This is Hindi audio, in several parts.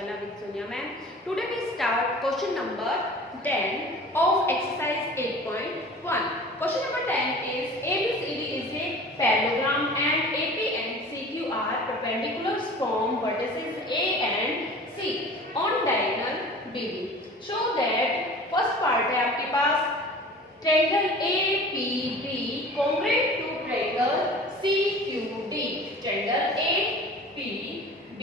Paudhashana with Sonia ma'am. Today we start question number 10 of exercise 8.1. Question number 10 is ABCD is a parallelogram and AP and CQ are perpendiculars from vertices A and C on diagonal BD. Show that first part है आपके पास triangle APB congruent to triangle CQD. Triangle APB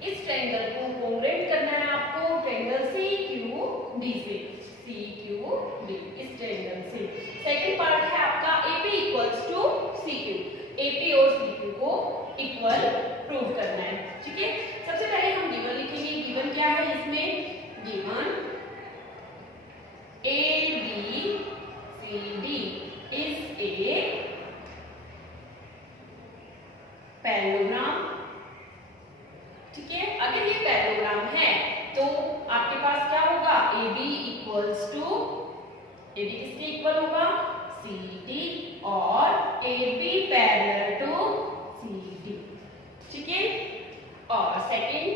इस ट्रायंगल को कॉन्ग्रुएंट करना है आपको ट्रायंगल CQD से. CQD इस ट्रायंगल से. सेकंड पार्ट है आपका AP equals to CQ. AP और CQ को इक्वल प्रूव करना है. ठीक है. सबसे पहले हम गिवन लिखेंगे. गिवन क्या है इसमें? Given ABCD is a parallelogram. ठीक है. अगर ये पैरेललोग्राम है तो आपके पास क्या होगा? AB इक्वल्स टू AB किसके इक्वल होगा? CD और AB पैरेलल टू CD. ठीक है. और सेकंड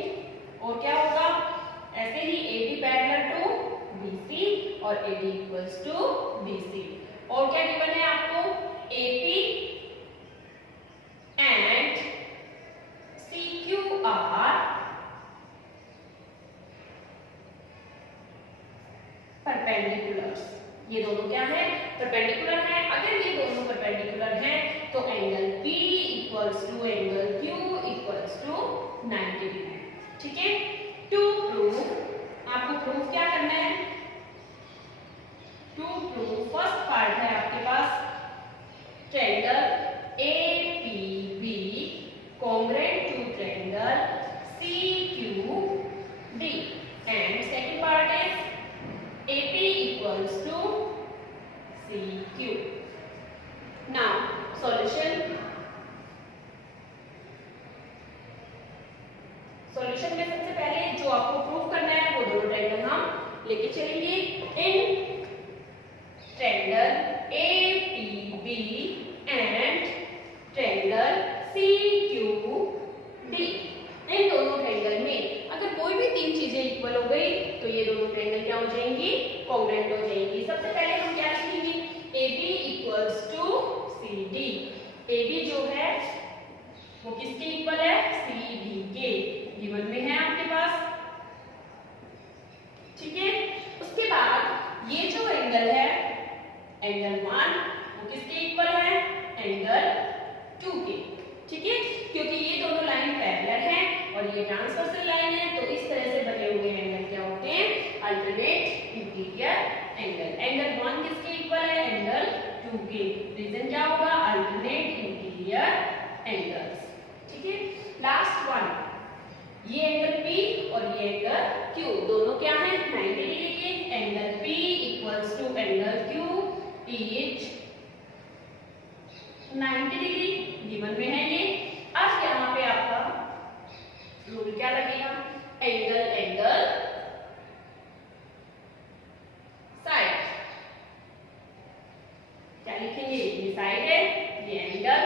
और क्या होगा? ऐसे ही AB पैरेलल टू BC और AD इक्वल्स टू BC. और क्या गिवन है आपको? AP and CQ are perpendiculars. ये दोनों क्या है? परपेंडिकुलर है. अगर ये दोनों परपेंडिकुलर हैं तो angle P equals to angle Q equals to 90 degree. ठीक है. टू प्रूव आपको प्रूफ क्या करना है? टू प्रूव फर्स्ट पार्ट है आपके पास triangle APB congruent to triangle CQD and second part is AP equals to CQ. Now solution में सबसे पहले जो आपको प्रूव करना है वो दोनों ट्रायंगल हम लेके चलेंगे. In triangle APB and triangle CQD इन दोनों ट्रायंगल में अगर कोई भी तीन चीजें इक्वल हो गई तो ये दोनों ट्रायंगल क्या हो जाएंगी? कॉन्ग्रुएंट हो जाएंगी. सबसे पहले हम क्या लिखेंगे? AB equals to CD. AB जो है वो किसके इक्वल है? CD के. गिवन में है आपके पास. ठीक है. उसके बाद ये जो एंगल है एंगल 1 वो किसके इक्वल है? एंगल 2 के. ठीक है. क्योंकि ये दोनों लाइन पैरेलल हैं और ये ट्रांसवर्सल लाइन है तो इस तरह से बने हुए एंगल क्या होते हैं? Alternate interior angle. एंगल 1 किसके इक्वल है? एंगल 2 के. रीजन क्या होगा? Alternate interior angles. ठीक है. लास्ट वन ये एंगल P और ये एंगल Q दोनों क्या है? 90 डिग्री के. Angle P equals to angle Q is 90 degree. Given में है ये. अब यहाँ पे आपका रूल क्या लगेगा? Angle angle side. क्या लिखेंगे? ये साइड है, ये एंगल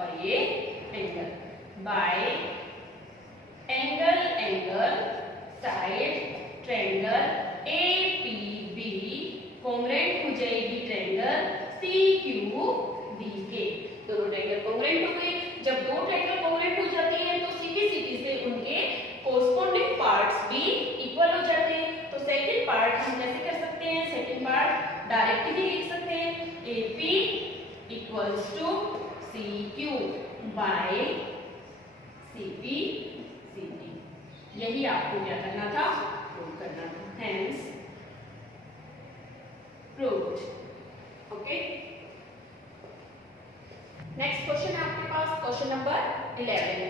और ये angle. Bye angle angle side triangle APB congruent हो जाएगी ट्रायंगल CQD के. दोनों ट्रायंगल कॉन्ग्रुएंट हो गए. जब दो ट्रायंगल कॉन्ग्रुएंट हो जाते हैं तो सीधी सीधी से उनके कोरस्पोंडिंग पार्ट्स भी इक्वल हो जाते हैं. तो सेकंड पार्ट हम कैसे कर सकते हैं? सेकंड पार्ट डायरेक्ट भी लिख सकते हैं. AP equals to CQ by CP CD. यही आपको क्या करना था? प्रूव करना था. Hence proved. Okay. Next question है आपके पास question number 11.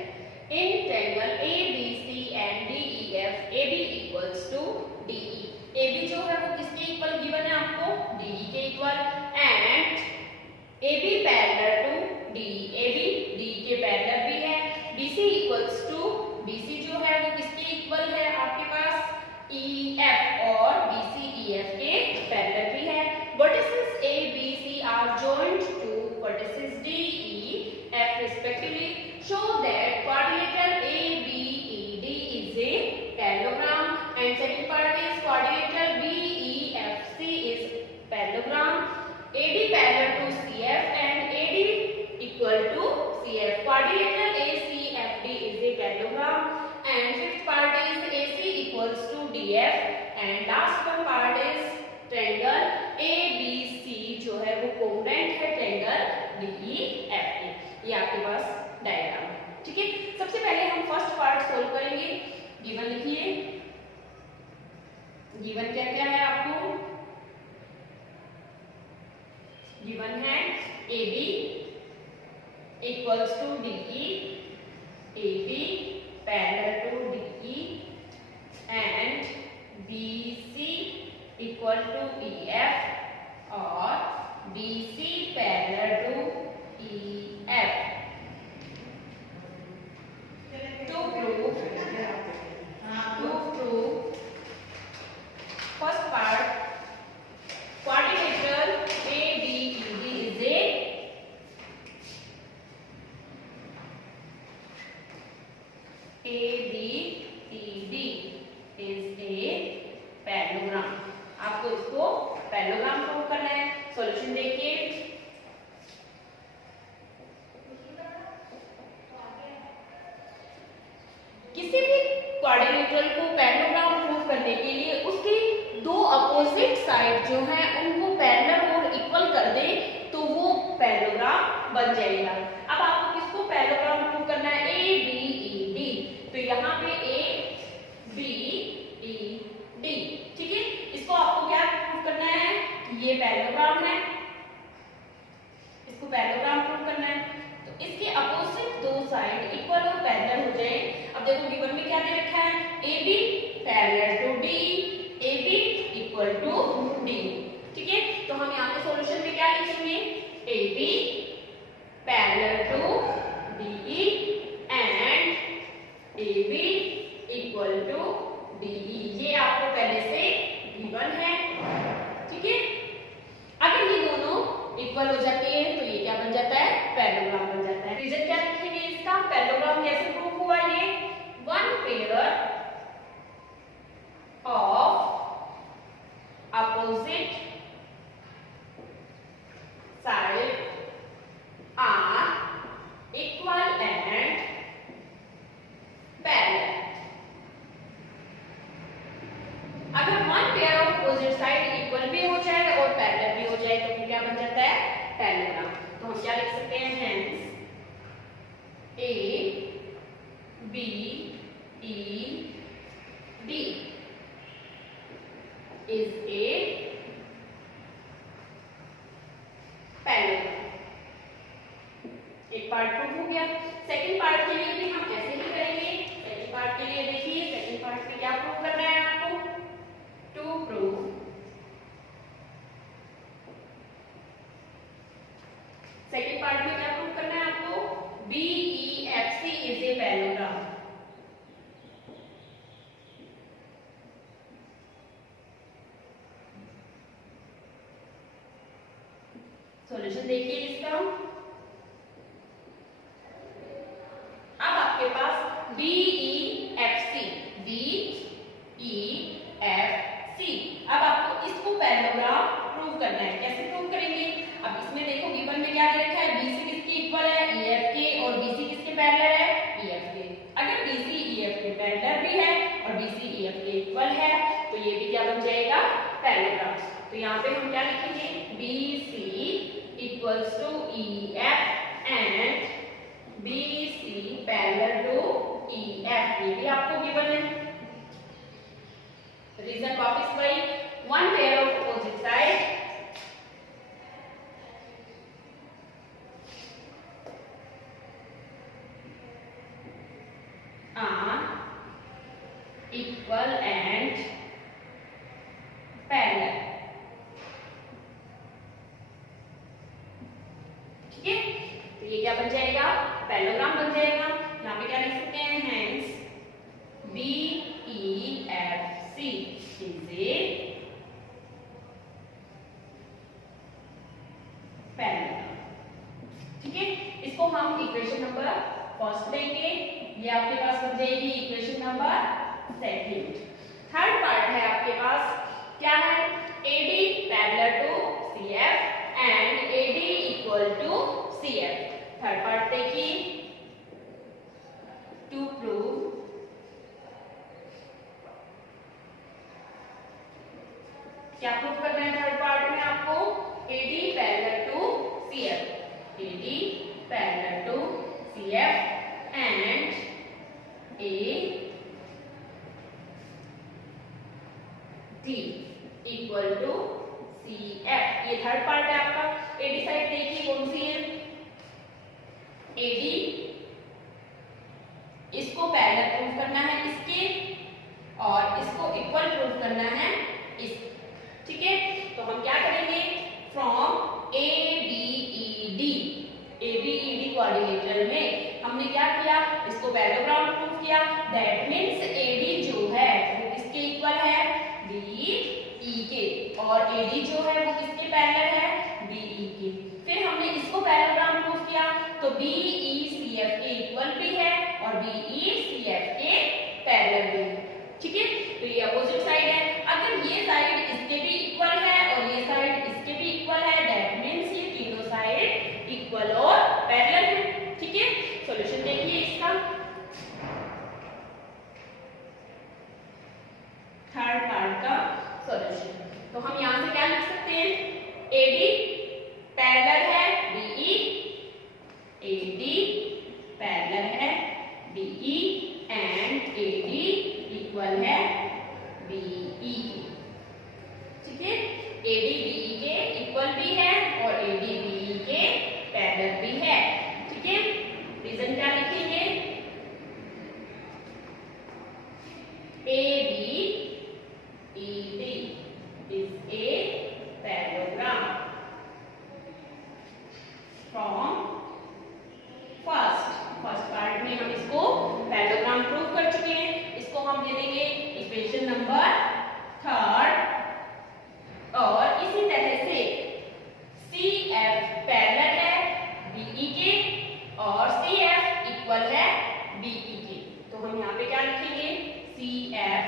In triangle ABC and DEF AB equals to DE. AB जो है वो किसके इक्वल गिवन है आपको? DE के equal. And AB parallel to DE. AB DE के पैरेलल भी है. BC इक्वल्स टू BC जो है वो किसके इक्वल है आपके पास? EF और BC EF के पैरेलल भी है. Vertices ABC are joint to vertices DE F respectively. Show that quadrilateral ABED is a parallelogram given क्या क्या है आपको? गिवन है AB equals to DE, AB parallel to DE and BC equal to EF और BC parallel to EF। To prove first part, quadrilateral ABED is a parallelogram. आपको इसको पैरेललोग्राम प्रूव करना है। सॉल्यूशन देखिए, किसी भी क्वाड्रिलेटरल को पैरेललोग्राम प्रूव करने के लिए उसकी दो अपोजिट साइड जो है उनको पैरेलल और इक्वल कर दे तो वो पैरेललोग्राम बन जाएगा। अब आपको किसको पैरेललोग्राम प्रूव करना है? ABED। तो यहाँ पे ABED, ठीक है। इसको आपको क्या प्रूव करना है? ये पैरेललोग्राम है, इसको पैरेललोग्राम प्रूव करना है। तो इसके अपोजिट दो साइड इक्वल और पैरेलल हो जाए। अब देखो गिवन में क्या दे रखा है? AB parallel to DE, AB equal to DE, ठीक है। तो हम यहाँ पे सॉल्यूशन में क्या लिखेंगे? AB parallel to DE and AB equal to DE। ये आपको पहले से गिवन है, ठीक है। अगर ये दोनों इक्वल हो जाती है तो ये क्या बन जाता है? पैरेललोग्राम बन जाता है। रीजन क्या लिखेंगे इसका? पैरेललोग्राम कैसे प्रूव हुआ? ये one pair of opposite side are equal and parallel। अगर one pair of opposite side equal भी हो जाए और पैरेलल भी हो जाए तो फिर क्या बन जाता है? पैरेललोग्राम। तो हम क्या लिख सकते हैं? Hence ABED is a parallelogram. एक पार्ट प्रूव हो गया। सेकंड पार्ट के लिए भी हम ऐसे ही करेंगे। सेकंड पार्ट के लिए देखिए, सेकंड पार्ट में क्या प्रूव करना है आपको? टू प्रूव सेकंड पार्ट में क्या प्रूव करना है आपको? BEFC is a parallelogram. Solution देखिए इसका। अब आपके पास BEFC, अब आपको इसको पैरेललोग्राम प्रूव करना है। कैसे प्रूव करेंगे? अब इसमें देखो गिवन में क्या दे रखा है? BC किसके इक्वल है? EF के। और BC किसके पैरेलल है? EF के। अगर BC EF के पैरेलल भी है और BC EF के इक्वल है तो ये भी क्या बन जाएगा? पैरेललोग्राम। तो यहाँ पे हम क्या लिखेंगे? BC equals to EF and BC parallel to EF। ये भी आपको गिवन है। रीजन वापस वही, one pair of opposite side are equal and parallel, ठीक है। तो ये क्या बन जाएगा? पैरेललोग्राम बन जाएगा। यहाँ पे क्या लिख सकते हैं? Hence BEFC is a parallelogram, ठीक है। इसको हम इक्वेशन नंबर फर्स्ट लेंगे, ये आपके पास बन जाएगी equation number second. Third part है आपके पास, क्या है? AD parallel to CF and AD equal to CF। Third part देखिए, टू प्रूव क्या प्रूव करना है थर्ड पार्ट में आपको? AD parallel to CF, AD parallel to CF and D equal to C F. ये थर्ड पार्ट है आपका। एडी साइड देखिए कौन सी है, एडी इसको पैरेलल प्रूव करना है इसके, और इसको इक्वल प्रूव करना है इस। ठीक है, तो हम क्या करेंगे, from A B E D, A B E D coordinator में हमने क्या किया, इसको पैरेललोग्राम प्रूव किया। दैट मींस एडी जो है वो किसके इक्वल है, बी ई के, और एडी जो है वो किसके पैरेलल है, बी ई के। फिर हमने इसको पैरेललोग्राम प्रूव किया, तो बी ई सी एफ के इक्वल भी है और बी ई सी एफ के पैरेलल भी है। ठीक है, तो ये अपोजिट साइड है। अगर ये साइड इसके भी इक्वल है और ये साइड इसके भी इक्वल है, दैट मींस ये तीनों साइड इक्वल और पैरेलल है। ठीक है, सॉल्यूशन देखिए इसका, थर्ड पार्ट का सॉल्यूशन। तो हम यहां से क्या लिख सकते हैं, एडी पैरेलल है बीई, एडी पैरेलल है बीई एंड एडी इक्वल है बीई के। ठीक है, एडी बीई के इक्वल भी है और एडी बीई के पैरेलल भी है। ठीक है, रीजन क्या लिखेंगे, A B E D is a parallelogram from first part में हम इसको पैरेललोग्राम प्रूव कर चुके हैं। इसको हम दे देंगे इक्वेशन नंबर थर्ड, और इसी तरह से सी एफ पैरेलल है बीई के और सी एफ इक्वल है बीई के। तो हम यहाँ पे क्या लिखेंगे, सी एफ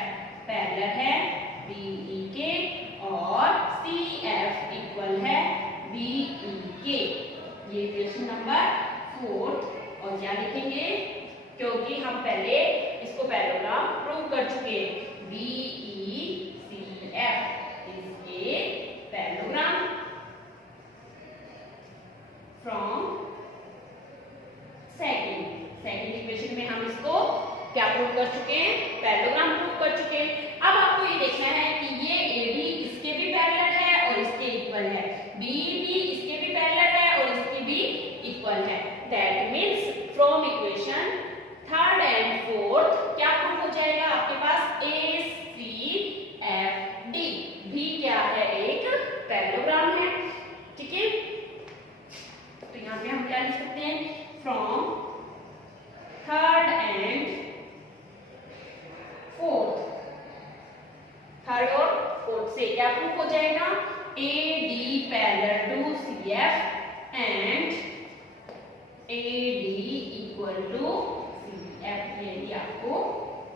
पैरेलल है बीई के और सी एफ इक्वल है बीई के। ये इक्वेशन नंबर फोर्थ। और क्या लिखेंगे, क्योंकि हम पहले इसको पैरेललोग्राम प्रूव कर चुके हैं, BE C F is a parallelogram from second equation में हम इसको क्या प्रूव कर चुके हैं, पैरेललोग्राम प्रूव कर चुके हैं। अब आपको ये देखना है कि ये एडी इसके भी पैरेलल है और इसके इक्वल है, बीई भी इसके भी पैरेलल है और इसके भी इक्वल है। That means from equation third and fourth क्या प्रूव हो जाएगा, आपके पास ए सी एफ डी भी क्या है, एक पैरेललोग्राम है। ठीक है, तो यहाँ पे हम क्या लिख सकते हैं, from third and fourth, third और फोर्थ से क्या प्रूफ हो जाएगा, A D parallel to C F and A D equal to C F. ये भी आपको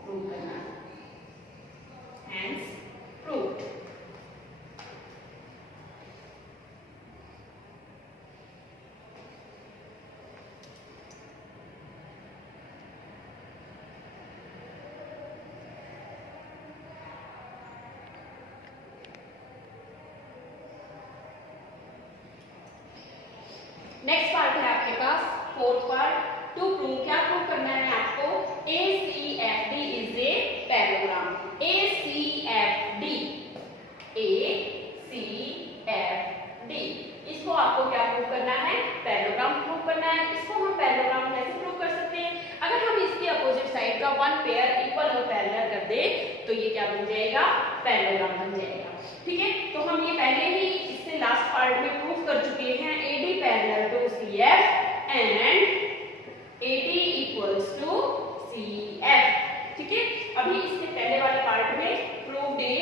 प्रूव करना है, हेंस प्रूव्ड। नेक्स्ट पार्ट है आपके पास फोर्थ पार्ट, टू प्रूव। क्या प्रूव करना है आपको, A C F D is a parallelogram. A C F D, A C F D, इसको आपको क्या प्रूव करना है, पैरेललोग्राम प्रूव करना है। इसको हम पैरेललोग्राम कैसे प्रूव कर सकते हैं, अगर हम इसकी अपोजिट साइड का वन पेयर इक्वल और पैरेलल कर दे तो ये क्या बन जाएगा, पैरेललोग्राम बन जाएगा। ठीक है, तो हम ये पहले ही इससे लास्ट पार्ट में प्रूव कर चुके हैं, AD parallel to C F and AD equals to C F. ठीक है, अभी इससे पहले वाले पार्ट में प्रूव्ड इन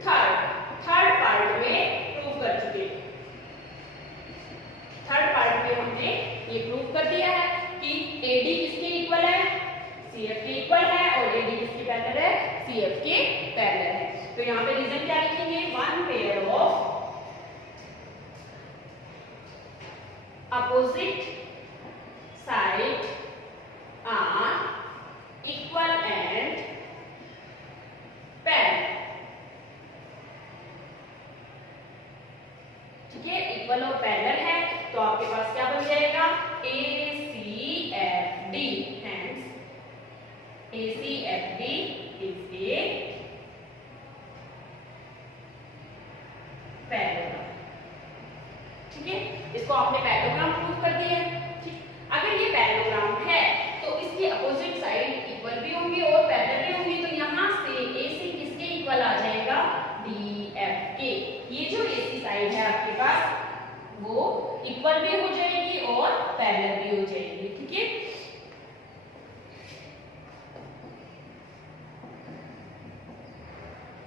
थर्ड पार्ट में प्रूव कर चुके हैं। थर्ड पार्ट में हमने ये प्रूव कर दिया है कि एडी किसके इक्वल है, सीएफ के इक्वल है, और एडी किसके पैरेलल है, सीएफ के पैरेलल है। तो यहाँ पे रीजन क्या लिखेंगे, one pair of opposite side are equal and parallel। ठीक है, इक्वल और पैरेलल है, तो आपके पास क्या बन जाएगा, A C F D. Hence A C F D is a parallelogram. ठीक है, इसको आपने पैरेललोग्राम प्रूव कर दिया है। ठीक, अगर ये पैरेललोग्राम है तो इसकी अपोजिट साइड इक्वल भी होंगी और पैरेलल भी होंगी, तो यहाँ से ए से किसके इक्वल आ जाएगा, डी एफ के। ये जो ए सी साइड है आपके पास वो इक्वल भी हो जाएगी और पैरेलल भी हो जाएगी। ठीक है,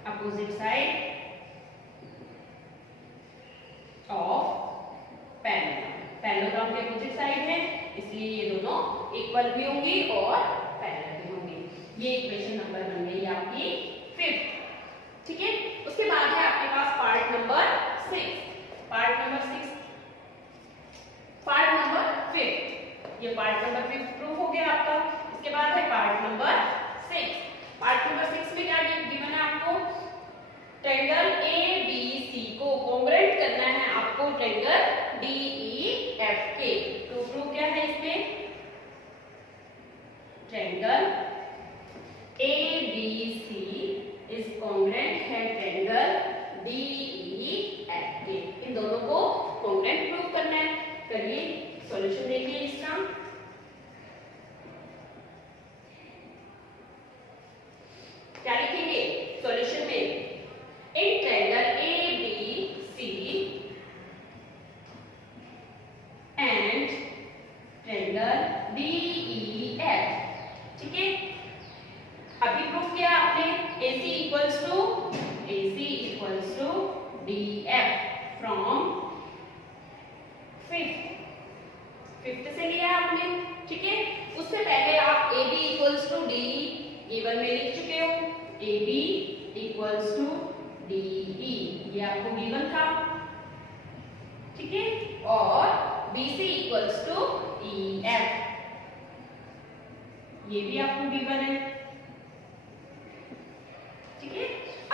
अपोजिट साइड ऑफ पैरेललोग्राम के अपोजिट साइड है, इसलिए ये दोनों इक्वल भी होंगी और पैरेलल भी होंगी। ये इक्वेशन नंबर बन गई आपकी 5th। ठीक है, उसके बाद है आपके पास पार्ट नंबर 6। पार्ट नंबर 5, ये पार्ट नंबर 5 प्रूफ हो गया आपका। इसके बाद है पार्ट नंबर 6। पार्ट नंबर 6 में क्या गिवन है आपको, ट्रायंगल ए बी सी को कॉन्ग्रुएंट करना है आपको ट्रायंगल डी ई एफ के। तो प्रूफ क्या है इसमें, triangle A B C is congruent है ट्रायंगल डी ई एफ के। इन दोनों को कॉन्ग्रुएंट प्रूफ करना है। करिए, सॉल्यूशन देखिए इसका। क्या लिखेंगे सॉल्यूशन में, in triangle A B C and triangle D E F. ठीक है, अभी प्रूफ किया आपने, AC equals to D F from 5th से लिया आपने। ठीक है, उससे पहले आप AB equals to D A1 में लिख चुके हो, AB इक्वल्स टू DE, ये आपको गिवन था। ठीक है, और BC इक्वल्स टू EF, ये भी आपको गिवन है। ठीक है,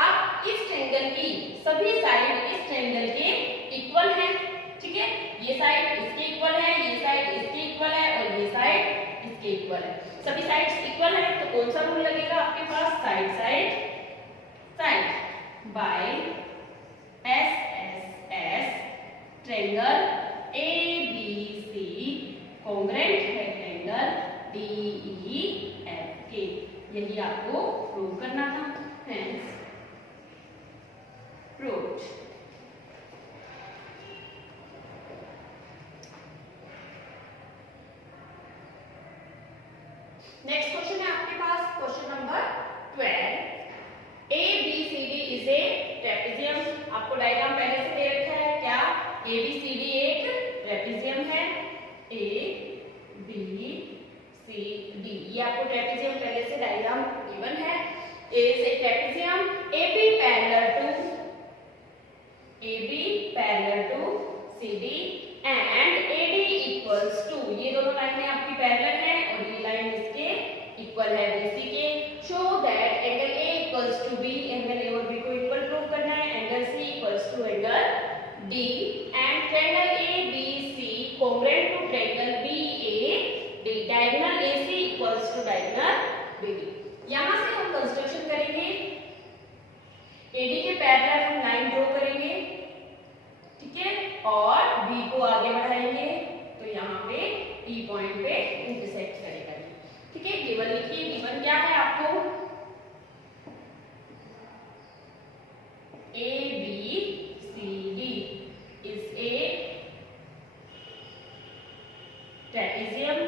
अब इस ट्रायंगल की सभी साइड इस ट्रायंगल के इक्वल है। ठीक है, ये साइड इसके इक्वल है, ये साइड इसके इक्वल है और ये साइड इसके इक्वल है। सभी साइड्स इक्वल है तो कौन सा रूल लगेगा आपके पास, side by SSS triangle ABC congruent है ट्रायंगल DEF के। यही आपको प्रूव करना था। Hence proved। नेक्स्ट क्वेश्चन है आपके पास question number 12। ABCD is a trapezium. आपको डायग्राम पहले से दे रखा है, क्या ABCD एक ट्रेपेजियम है। ABCD, ये आपको ट्रेपेजियम पहले से डायग्राम गिवन है। Is a trapezium AB parallel to CD and AD equals to, ये दोनों लाइनें आपकी पैरेलल हैं और ये लाइन इसके इक्वल है BC के। Show that angle A equals to B, angle A और B को इक्वल प्रूव करना है। Angle C equals to angle D and triangle ABC congruent to triangle BAD, diagonal AC equals to diagonal BD। यहां से हम कंस्ट्रक्शन करेंगे, AD के पैरेलल हम लाइन ड्रॉ करेंगे। ठीक है, और B को आगे बढ़ाएंगे तो यहाँ पे E पॉइंट पे इंटरसेक्ट करेगा। ठीक है, गिवन लिखिए, गिवन क्या है आपको, ABCD is a trapezium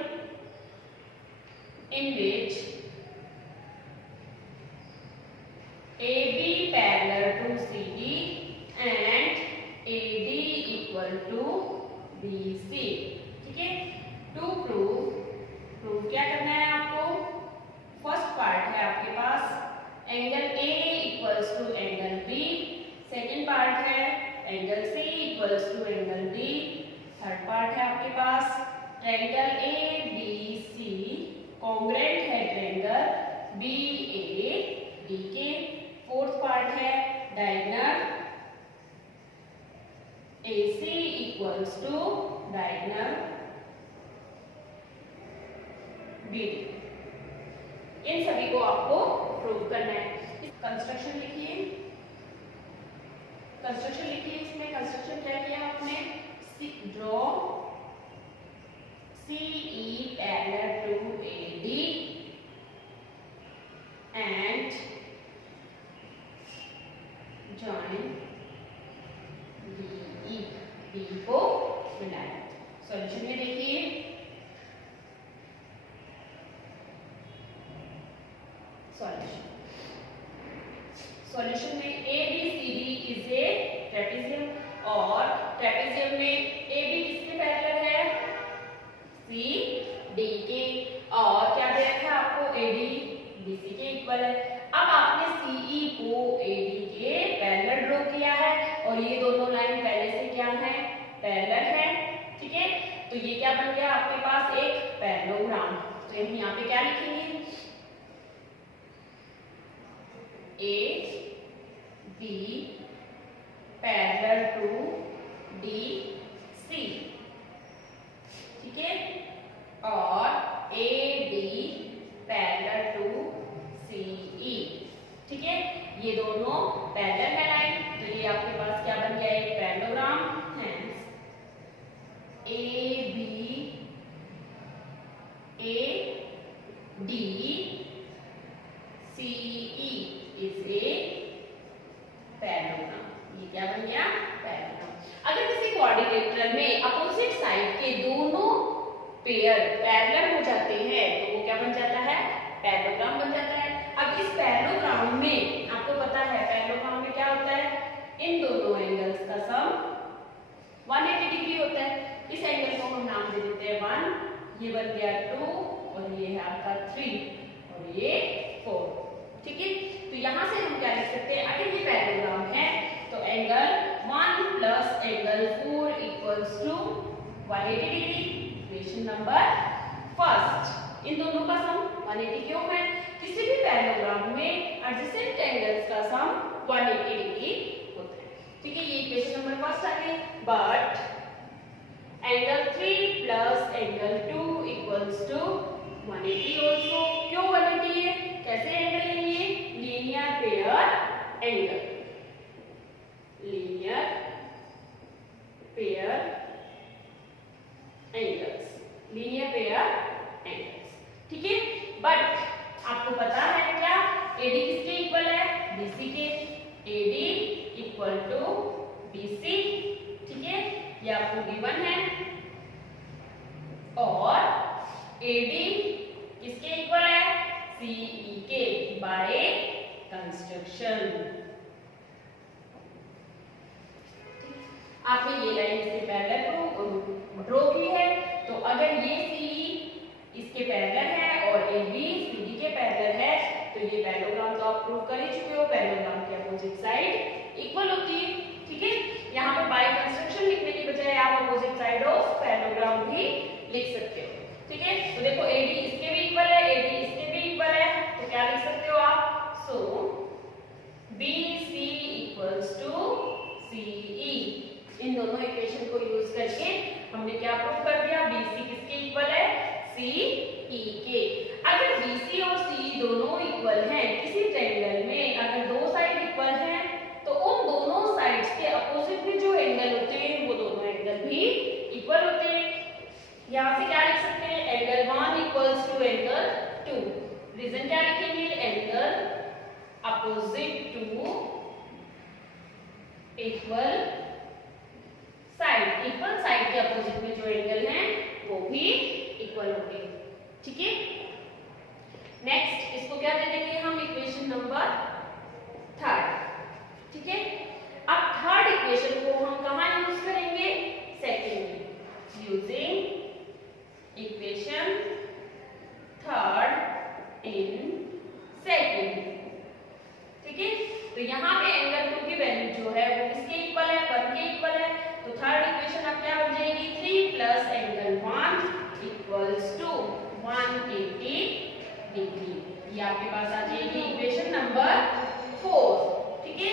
in which AB parallel to CD and AD equal to BC। ठीक है, टू प्रूव क्या करना है आपको, फर्स्ट पार्ट है आपके पास angle A equals to angle B, second part है angle C equals to angle D, third part है आपके पास ट्रायंगल ABC कॉन्ग्रुएंट है ट्रायंगल BAD के, फोर्थ पार्ट है diagonal AC equals to diagonal BD। इन सभी को आपको प्रूव करना है। कंस्ट्रक्शन लिखिए, कंस्ट्रक्शन लिखिए। इसमें कंस्ट्रक्शन क्या किया आपने, draw CE parallel to AD and join DE, D को मिलाया। सॉल्यूशन में देखिए, सॉल्यूशन में ABCD इज ए ट्रेपेजियम और ट्रेपेजियम में AB किसके पैरेलल है, CD के, और क्या दे रखा है आपको, AD BC के इक्वल है। अब आपने CE को AD के पैरेलल ड्रॉ किया है और ये दोनों लाइन पहले से क्या है, पैरेलल है, ठीक है। तो ये क्या बन गया आपके पास, एक पैरेललोग्राम। तो हम यहाँ पे क्या लिखेंगे, AB पैरेलल टू DC, ठीक है, और AD पैरेलल टू CE, ठीक है। ये दोनों पैरेलल है लाइन, तो ये आपके पास क्या बन गया, एक parallelogram. Hence AD CE is a parallelogram. ये क्या बन गया, पैरेललोग्राम। अगर किसी क्वाड्रिलेटरल में अपोजिट साइड के दोनों पेयर पैरेलल हो जाते हैं तो वो क्या बन जाता है, पैरेललोग्राम बन जाता है। अब इस पैरेललोग्राम में आपको पता है, पैरेललोग्राम में क्या होता है, इन दोनों एंगल्स का सम 180 डिग्री होता है। इस एंगल को हम नाम दे देते हैं 1, ये बन गया 2 और ये है आपका 3 और ये 4, ठीक है। तो यहाँ से हम क्या लिख सकते हैं, अगर ये पैरेललोग्राम है तो angle 1 plus angle 4 equals to 180 degree. Equation number first, इन दोनों का सम 180 क्यों है, किसी भी पैरेललोग्राम में एडजेसेंट एंगल्स का सम 180 डिग्री होता है, ठीक है। ये इक्वेशन नंबर फर्स्ट आ गई। But angle 3 plus angle 2 equals to 180 also. क्यों 180 है, कैसे एंगल है ये, linear pair angle, linear pair angles, linear pair angles, ठीक है। बट आपको पता है क्या, AD किसके इक्वल है, BC के, AD इक्वल टू BC, ठीक है, ये आपको गिवन है। और AD किसके इक्वल है, CE के, बाय कंस्ट्रक्शन। आपने ये लाइन इसके पैरेलल ड्रॉ की है, तो अगर ये CE इसके पैरेलल है और AB CD के पैरेलल है तो ये पैरेललोग्राम तो आप प्रूव कर ही चुके हो, पैरेललोग्राम की अपोजिट साइड इक्वल होती है, ठीक है। यहाँ पे बाय कंस्ट्रक्शन लिखने की बजाय आप अपोजिट साइड ऑफ पैरेललोग्राम भी लिख सकते हो, ठीक है। तो देखो AD इसके भी इक्वल है, AD इसके भी इक्वल है, तो क्या लिख सकते हो आप, सो BC इक्वल्स टू CE। इन दोनों इक्वेशन को यूज करके हमने क्या प्रूव कर दिया, BC किसके इक्वल है, CE के। अगर BC और CE दोनों इक्वल हैं, किसी ट्रायंगल में अगर दो साइड इक्वल हैं तो उन दोनों साइड्स के अपोजिट में जो एंगल होते हैं वो दोनों एंगल भी इक्वल होते हैं। यहाँ से क्या लिख सकते हैं, angle 1 equals to angle 2। Reason क्या लिखेंगे, angle opposite to equal side, equal side के अपोजिट में जो एंगल हैं वो भी इक्वल होंगे, ठीक है। नेक्स्ट इसको क्या दे देंगे हम, इक्वेशन नंबर 3, ठीक है। अब थर्ड इक्वेशन को हम कहाँ यूज करेंगे, सेकंड में, यूजिंग इक्वेशन 3 इन सेकंड, ठीक है। तो यहाँ पे एंगल 2 की वैल्यू जो है वो किसके इक्वल है, 1 के इक्वल है। तो थर्ड इक्वेशन अब क्या हो जाएगी, 3 plus angle 1 equals to 180 degree. ये आपके पास आ जाएगी इक्वेशन नंबर 4, ठीक है।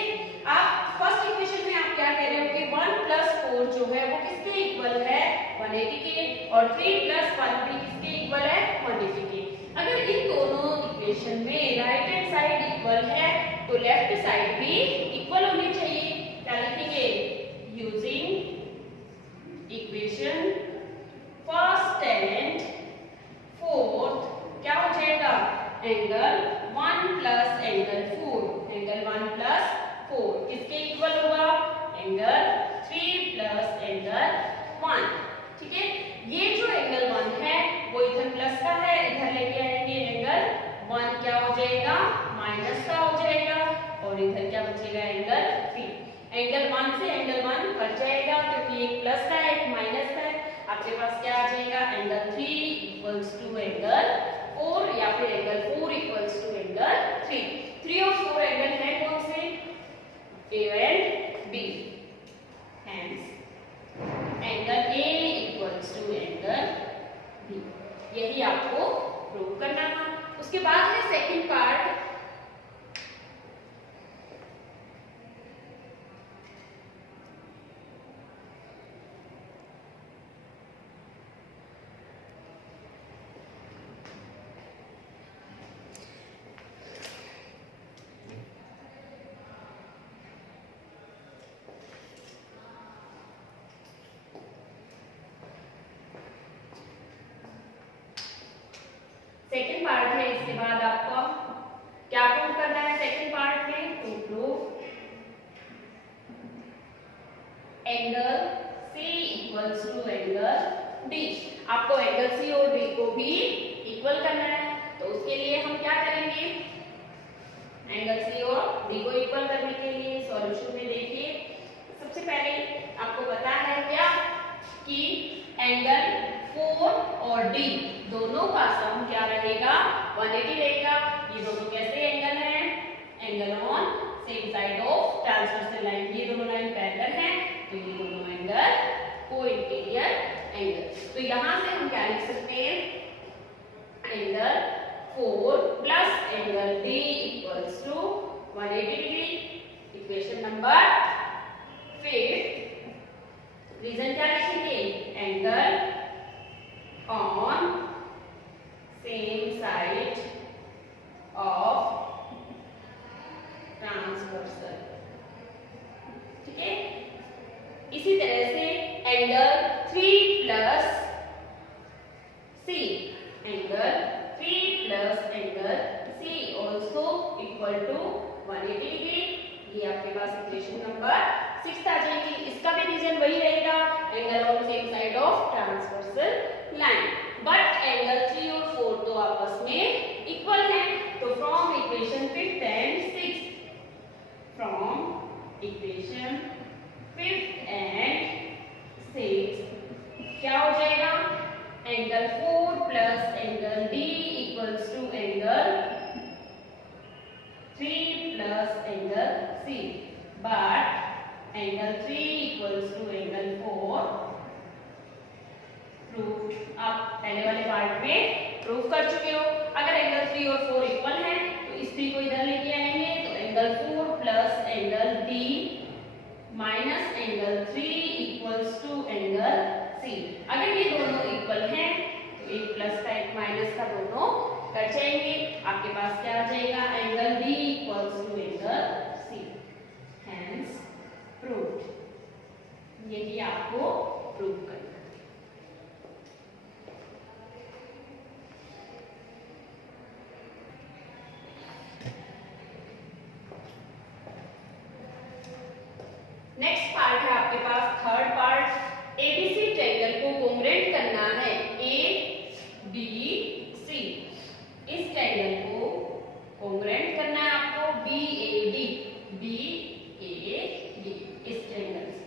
आप फर्स्ट इक्वेशन में आप क्या कह रहे हो कि 1 प्लस 4 जो है वो किसके इक्वल है, 180 के, और 3 प्लस 1 भी किसके इक्वल है, 180 के। अगर इन दोनों इक्वेशन में राइट हैंड साइड इक्वल है तो लेफ्ट साइड भी इक्वल होनी चाहिए। क्या लिखेंगे? Using equation first and fourth क्या हो जाएगा? Angle 1 plus angle 4, angle 1 plus 4 किसके इक्वल होगा? Angle 3 plus angle 1। ठीक है, ये जो एंगल 1 है वो इधर प्लस का है, इधर लेके आएंगे एंगल 1 क्या हो जाएगा? माइनस का हो जाएगा और इधर क्या बचेगा? एंगल 3। एंगल 1 से एंगल 1 कट जाएगा क्योंकि एक प्लस का है एक माइनस का है। आपके पास क्या आ जाएगा? एंगल 3 इक्वल्स टू एंगल 4 या फिर एंगल 4 इक्वल्स टू एंगल 3। 3 और 4 एंगल है कौन से? A and B। Hence angle A equals to angle B। यही आपको प्रूव करना था। उसके बाद है सेकंड पार्ट। सेकेंड पार्ट है, इसके बाद आपको क्या प्रूव करना है? सेकेंड पार्ट में to prove angle C equals to angle D। आपको एंगल C और D को भी इक्वल करना है तो उसके लिए हम क्या करेंगे? एंगल C और D को इक्वल करने के लिए सॉल्यूशन में देखिए, सबसे पहले आपको पता है क्या कि एंगल 4 और D दोनों का सम क्या रहेगा? 180 रहेगा। ये दोनों कैसे एंगल हैं? Angle on same side of transversal line. ये दोनों लाइन पैरेलल हैं तो ये दोनों एंगल कोइंटीरियर एंगल। तो यहां से हम क्या लिख सकते हैं? Angle 4 plus angle D equals to 180 degree. Equation number 5 reason क्या लिखेंगे? Angle on same side of transversal। ठीक है, इसी तरह से angle 3 plus C, angle 3 plus angle C also equal to 180 degree. ये आपके पास इक्वेशन नंबर 6 आ जाएगी। इसका भी रीजन वही रहेगा, angle on same side of transversal line. But angle 3 और 4 तो आपस में इक्वल हैं। तो from equation 5th and 6th, from equation 5th and 6th क्या हो जाएगा? Angle 4 plus angle D equals to angle 3 plus angle C। But angle 3 equals to angle 4 proof आप पहले वाले पार्ट में प्रूफ कर चुके हो। अगर एंगल 3 और 4 इक्वल हैं तो इस 3 को इधर लेके आएंगे तो angle 4 plus angle D minus angle 3 equals to angle C। अगर ये दोनों इक्वल हैं तो एक प्लस का एक माइनस का दोनों कट जाएंगे। आपके पास क्या आ जाएगा? Angle D equals to angle C। Hence proved. यही आपको प्रूव करना है। नेक्स्ट पार्ट है आपके पास थर्ड पार्ट। एबीसी ट्रायंगल को कोंग्रुएंट करना है। ABC इस ट्रायंगल को कोंग्रुएंट करना है आपको BAD इस ट्रायंगल से।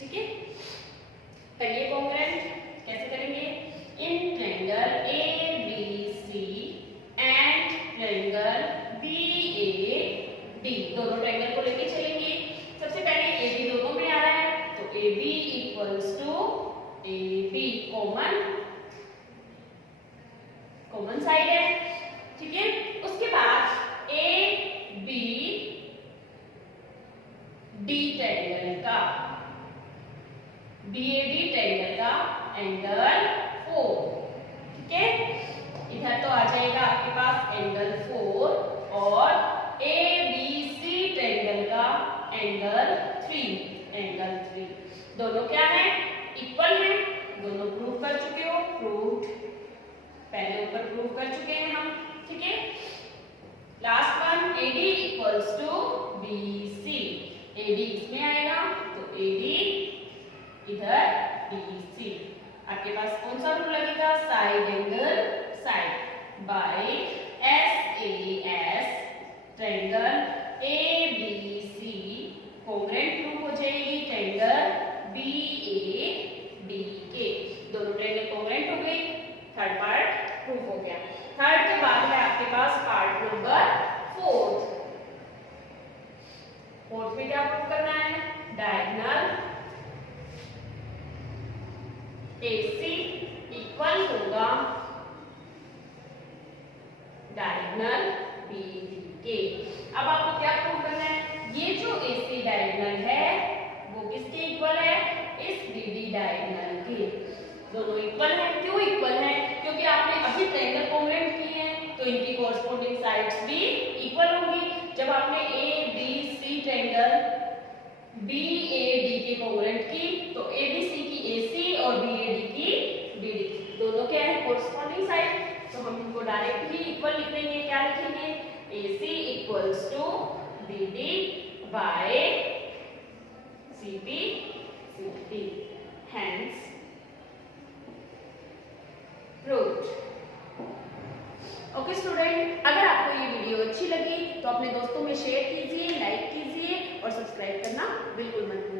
ठीक है, करिए कोंग्रुएंट। कैसे करेंगे? इन triangle ABC and triangle BAD दोनों ट्रायंगल को लेके चलेंगे। सबसे पहले AB दोनों में आ रहा है तो AB equals to AB common side है। ठीक है, उसके बाद ABD ट्रायंगल का BAD ट्रायंगल का एंगल 4। ठीक है, इधर तो आ जाएगा आपके पास एंगल 4 और ABC ट्रायंगल का एंगल 3 दोनों क्या है? इक्वल है। दोनों प्रूव कर चुके हो, प्रूव पहले ऊपर प्रूव कर चुके हैं हम, ठीक है। Last one AD equals to BC, AD इसमें आएगा तो AD इधर BC। आपके पास कौन सा रूल लगेगा? Side angle side by SAS triangle ABC congruent prove हो जाएगी ट्रायंगल BADK। दोनों ट्रायंगल कॉन्ग्रुएंट हो गए, थर्ड पार्ट प्रूव हो गया। थर्ड के बाद है आपके पास पार्ट नंबर फोर्थ में क्या प्रूव करना है? डायगोनल AC इक्वल होगा डायगोनल BDK। अब आपको क्या प्रूव करना है? ये जो AC डायगोनल है वो किसके इक्वल है? इस BD डायगोनल के। दोनों इक्वल है। क्यों इक्वल है? क्योंकि आपने अभी ट्रायंगल कॉन्ग्रुएंट किए हैं तो इनकी कॉरस्पॉन्डिंग साइड्स भी इक्वल होंगी। जब आपने ABC ट्रायंगल BAD के कॉन्ग्रुएंट की तो ABC की AC और BAD की BD, दोनों क्या है? Corresponding side. तो हम इनको डायरेक्टली इक्वल लिख देंगे। क्या लिखेंगे? AC equals to BD by CB CD, hence proved। Okay student, अगर आपको ये वीडियो अच्छी लगी तो अपने दोस्तों में शेयर कीजिए, लाइक कीजिए और सब्सक्राइब करना बिल्कुल मत भूलिए।